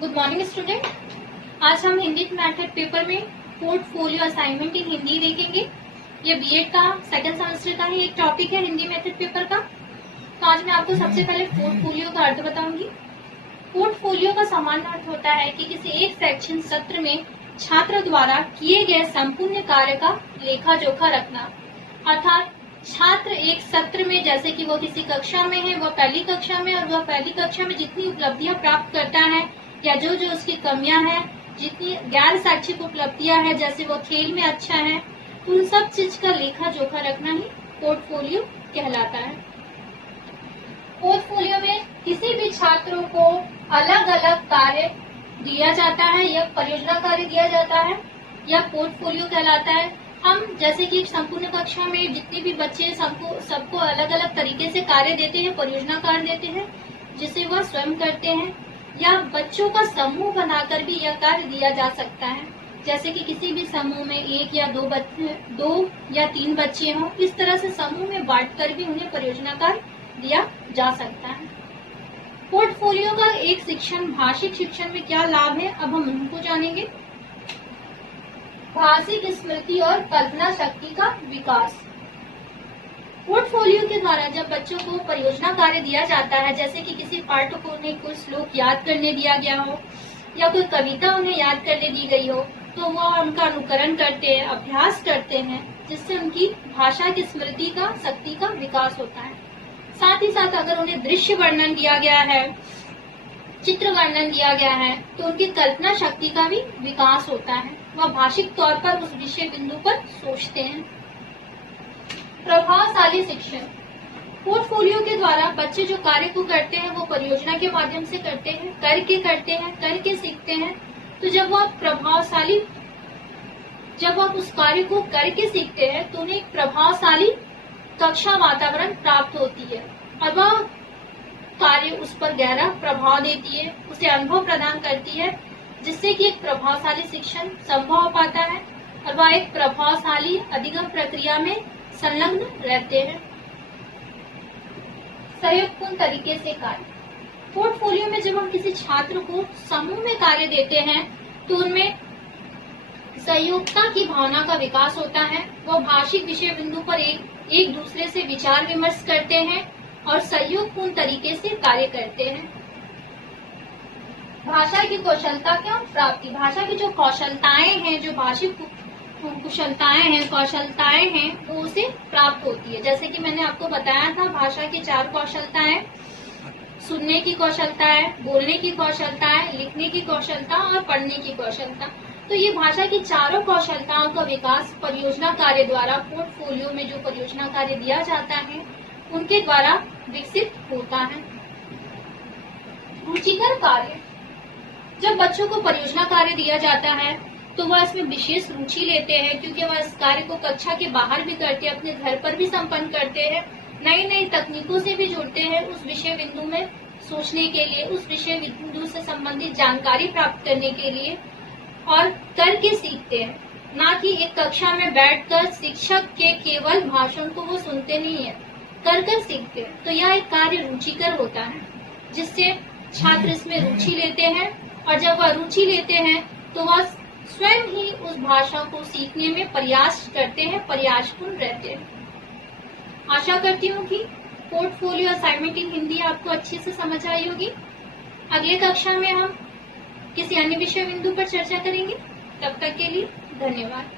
Good morning student. आज हम Hindi method paper में पोर्टफोलियो असाइनमेंट इन हिंदी देखेंगे। ये बीएड का सेकंड सेमेस्टर का ही एक टॉपिक है हिंदी मेथड पेपर का। तो आज मैं आपको सबसे पहले पोर्टफोलियो का अर्थ बताऊंगी। पोर्टफोलियो का सामान्य अर्थ होता है कि किसी एक शैक्षणिक सत्र में छात्र द्वारा किए गए संपूर्ण कार्य का लेखा जोखा रखना। अर्थात छात्र एक सत्र में, जैसे कि वो किसी कक्षा में है, वह पहली कक्षा में, और वह पहली कक्षा में जितनी उपलब्धियां प्राप्त करता है या जो जो उसकी कमियां हैं, जितनी गैर शैक्षिक उपलब्धियां हैं, जैसे वो खेल में अच्छा है, तो उन सब चीज का लेखा जोखा रखना ही पोर्टफोलियो कहलाता है। पोर्टफोलियो में किसी भी छात्रों को अलग अलग कार्य दिया जाता है या परियोजना कार्य दिया जाता है, यह पोर्टफोलियो कहलाता है। हम जैसे कि संपूर्ण कक्षा में जितने भी बच्चे सबको अलग अलग तरीके से कार्य देते हैं, परियोजना कार्य देते हैं, जिसे वह स्वयं करते हैं, या बच्चों का समूह बनाकर भी यह कार्य दिया जा सकता है। जैसे कि किसी भी समूह में एक या दो या तीन बच्चे हों, इस तरह से समूह में बांटकर भी उन्हें परियोजना कार्य दिया जा सकता है। पोर्टफोलियो का एक शिक्षण, भाषिक शिक्षण में क्या लाभ है, अब हम उनको जानेंगे। भाषिक स्मृति और कल्पना शक्ति का विकास। पोर्टफोलियो के द्वारा जब बच्चों को परियोजना कार्य दिया जाता है, जैसे कि किसी पाठ को उन्हें कुछ श्लोक याद करने दिया गया हो या कोई कविता उन्हें याद करने दी गई हो, तो वह उनका अनुकरण करते हैं, अभ्यास करते हैं, जिससे उनकी भाषा की स्मृति का शक्ति का विकास होता है। साथ ही साथ अगर उन्हें दृश्य वर्णन दिया गया है, चित्र वर्णन दिया गया है, तो उनकी कल्पना शक्ति का भी विकास होता है। वह भाषिक तौर पर उस विषय बिंदु पर सोचते हैं। प्रभावशाली शिक्षण। पोर्टफोलियो के द्वारा बच्चे जो कार्य को करते हैं वो परियोजना के माध्यम से करते हैं, करके सीखते हैं। तो जब वह उस कार्य को करके सीखते हैं तो उन्हें एक प्रभावशाली कक्षा वातावरण प्राप्त होती है और वह कार्य उस पर गहरा प्रभाव देती है, उसे अनुभव प्रदान करती है, जिससे कि एक प्रभावशाली शिक्षण संभव हो पाता है और वह एक प्रभावशाली अधिगम प्रक्रिया में संलग्न रहते हैं। सहयोगपूर्ण तरीके से कार्य। पोर्टफोलियो में जब हम किसी छात्र को समूह में कार्य देते हैं तो उनमें सहयोगिता की भावना का विकास होता है। वो भाषिक विषय बिंदु पर एक दूसरे से विचार विमर्श करते हैं और सहयोगपूर्ण तरीके से कार्य करते हैं। भाषा की कौशलता क्या प्राप्ति। भाषा की जो कौशलताएं हैं, जो भाषिक कुशलताएं हैं, कौशलताएं हैं, वो उसे प्राप्त होती है। जैसे कि मैंने आपको बताया था, भाषा की 4 कौशलताएं: सुनने की कौशलता है, बोलने की कौशलता है, लिखने की कौशलता और पढ़ने की कौशलता। तो ये भाषा की चारों कौशलताओं का विकास परियोजना कार्य द्वारा, पोर्टफोलियो में जो परियोजना कार्य दिया जाता है उनके द्वारा विकसित होता है। रुचिकर कार्य। जब बच्चों को परियोजना कार्य दिया जाता है तो वह इसमें विशेष रुचि लेते हैं, क्योंकि वह इस कार्य को कक्षा के बाहर भी करते हैं, अपने घर पर भी संपन्न करते हैं, नई नई तकनीकों से भी जुड़ते हैं, उस विषय बिंदु में सोचने के लिए, उस विषय बिंदु से संबंधित जानकारी प्राप्त करने के लिए, और करके सीखते हैं। ना कि एक कक्षा में बैठकर शिक्षक के केवल भाषण को वो सुनते नहीं है, कर सीखते हैं। तो यह एक कार्य रुचिकर होता है, जिससे छात्र इसमें रुचि लेते हैं, और जब वह रुचि लेते हैं तो वह स्वयं ही उस भाषा को सीखने में प्रयास करते हैं, प्रयासपूर्ण रहते हैं। आशा करती हूँ कि पोर्टफोलियो असाइनमेंट इन हिंदी आपको अच्छे से समझ आई होगी। अगले कक्षा में हम किसी अन्य विषय बिंदु पर चर्चा करेंगे। तब तक के लिए धन्यवाद।